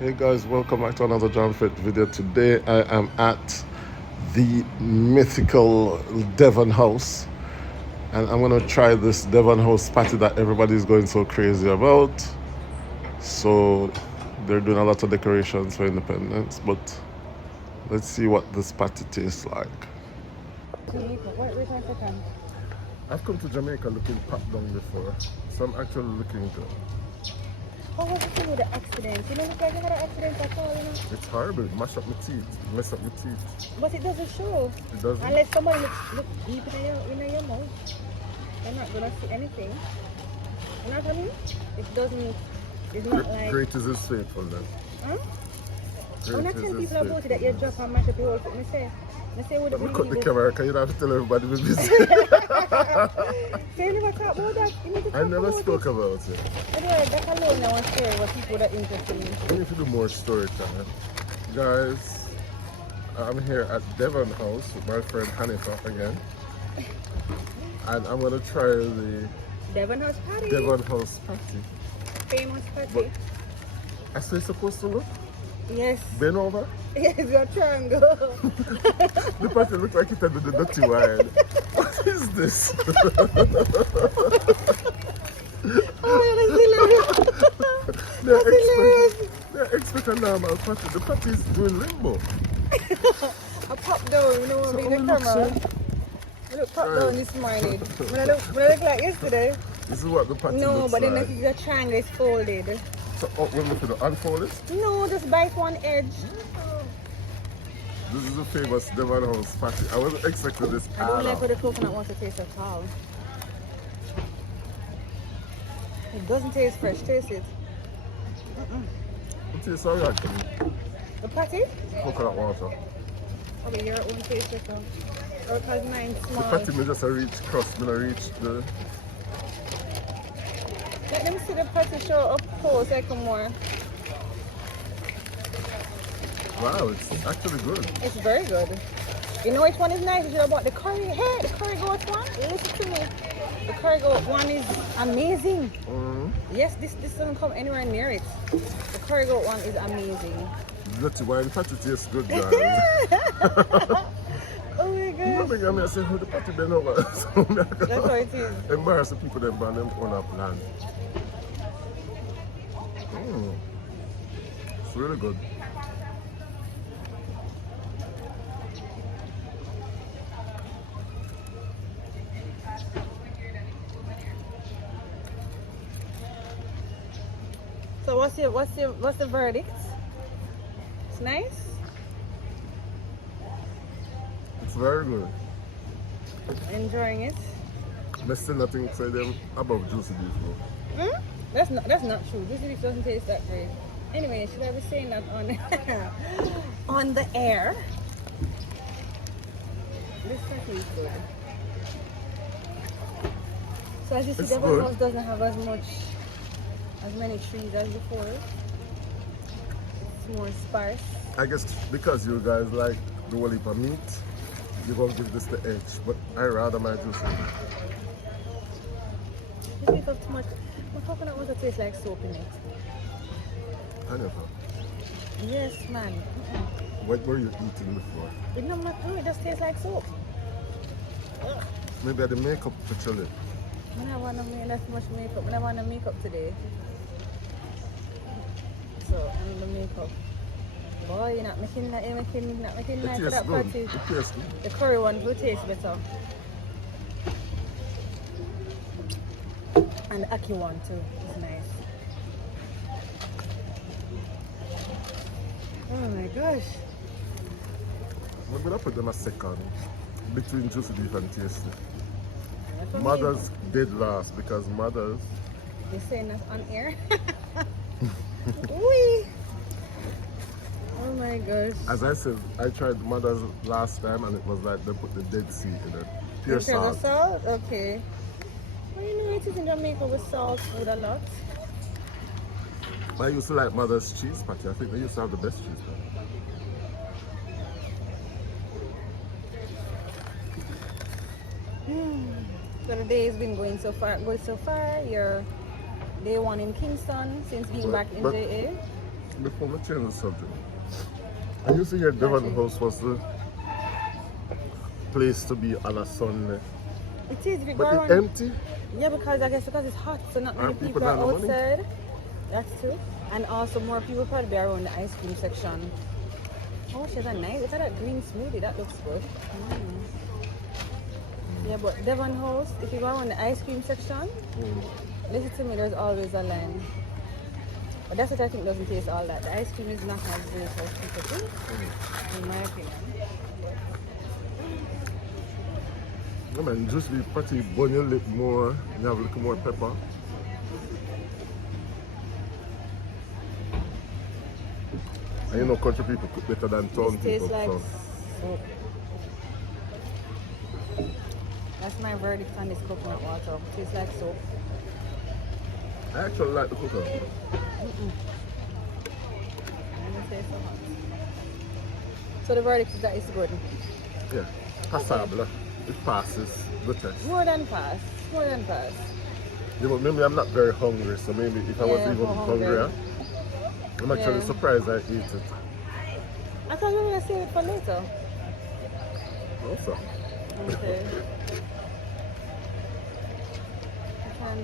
Hey guys, welcome back to another John Fit video. Today I am at the mythical Devon house and I'm gonna try this Devon house patty that everybody's going so crazy about. So they're doing a lot of decorations for Independence, but let's see what this patty tastes like. Jamaica. Wait one second. I've come to Jamaica looking packed down before, so I'm actually looking good. Oh, what's the thing with the accident? You know, look like you had an accident at all, you know? It's horrible, it mash up my teeth, it mess up my teeth. But it doesn't show. It doesn't? Unless somebody look deep in your mouth. You're not gonna see anything. You know what I mean? It doesn't, it's not like... Great is his faithfulness. Huh? Great I'm not is telling his people about it that you drop and mash up your whole foot. I say would Let me it cut the be camera because you don't have to tell everybody we're busy. So you never talk about that? You need to talk I never about spoke it. about it. Anyway, that alone I want to share what people that interested in. We need to do more story time. Guys, I'm here at Devon house with my friend Hanifa again. And I'm going to try the Devon House Party. Devon house patty. Famous party. But I say it's supposed to look? Yes. Bend over? Yes, your triangle. The patty looks like it had the dirty wine. What is this? Oh, that's hilarious. They're expecting a normal patty. The patty is doing limbo. I popped down, you know what I mean, the camera. I look popped down this morning. When I look like yesterday. This is what the patty No, looks but then like. the triangle is folded. So, we're looking to unfold it. No, just bite one edge. This is the famous Devon house patty. I wasn't expecting this I don't like how the coconut wants to taste at all. It doesn't taste fresh, taste it. It tastes alright to me. The patty? Coconut water. Okay, your own taste it now. Or because mine's The small. patty may just a reach crust, may not reach the... Let them see the patty show up close like more. Wow, it's actually good. It's very good. You know which one is nice? You know about the curry. Hey, the curry goat one. Listen to me. The curry goat one is amazing. Yes, this doesn't come anywhere near it. The curry goat one is amazing. Dirty wine patty tastes good, guys. Oh my You gosh. know, I say, who the patty been over? That's how it is. Embarrass the people that ban them on our land. It's really good. So what's the verdict? It's nice. It's very good. Enjoying it. But still nothing say them above juicy beef though. That's not true. This beef doesn't taste that great. Anyway, should I be saying that on on the air? This patty is good. So as you see, It's Devon good. house doesn't have as many trees as before. It's more sparse. I guess because you guys like the whole heap of meat, you're gonna give this the edge. But I rather my juicy. This beef have too much. My coconut water tastes like soap in it. I never. Yes, man. What were you eating before? It not much. No, it just tastes like soap. Ugh. Maybe I had the makeup to chill it. I don't want to make that much makeup. I don't want to make up today. So I'm the makeup. Boy, you're not making that. You're not making It nice for tastes that good. party. It tastes good. The curry one will taste better. And the aki one too is nice. Oh my gosh. I'm gonna put them a second between juicy beef and tasty. That's what Mothers did last because mothers. You're saying that on air? Wee! Oh my gosh. As I said, I tried mothers last time and it was like they put the Dead Sea in it. Pure In terms of salt. salt? Okay. Well, you know, it is in Jamaica with salt food a lot. I used to like mother's cheese patty. I think they used to have the best cheese patty. So the day has been going so far. You're day one in Kingston since being back in but- JA. Before we change the subject, I used to hear Devon House was the place to be on a Sunday. It is, if you go But around. it's empty. Yeah, because I guess because it's hot, so not many Aren't people people are down the money? outside. That's true. And also more people probably be around the ice cream section. Oh, she's a nice. Look at that green smoothie. That looks good. Yeah, but Devon House, if you go around the ice cream section, listen to me, there's always a line. But that's what I think doesn't taste all that. The ice cream is not as good as people think, in my opinion. I mean, just be pretty bun your lip more, you have a little more pepper. And you know country people cook better than town This people. tastes like So. soap. That's my verdict on this coconut water. It tastes like soap. I actually like the coconut. Let me say so much. So the verdict is that it's good. Yeah, passable. It passes the test. More than pass. More than pass. Yeah, but maybe I'm not very hungry, so maybe if I was Yeah, even more hungry. hungrier, I'm actually Yeah. surprised I ate it. I thought we were gonna save it for later. Also. Okay. I can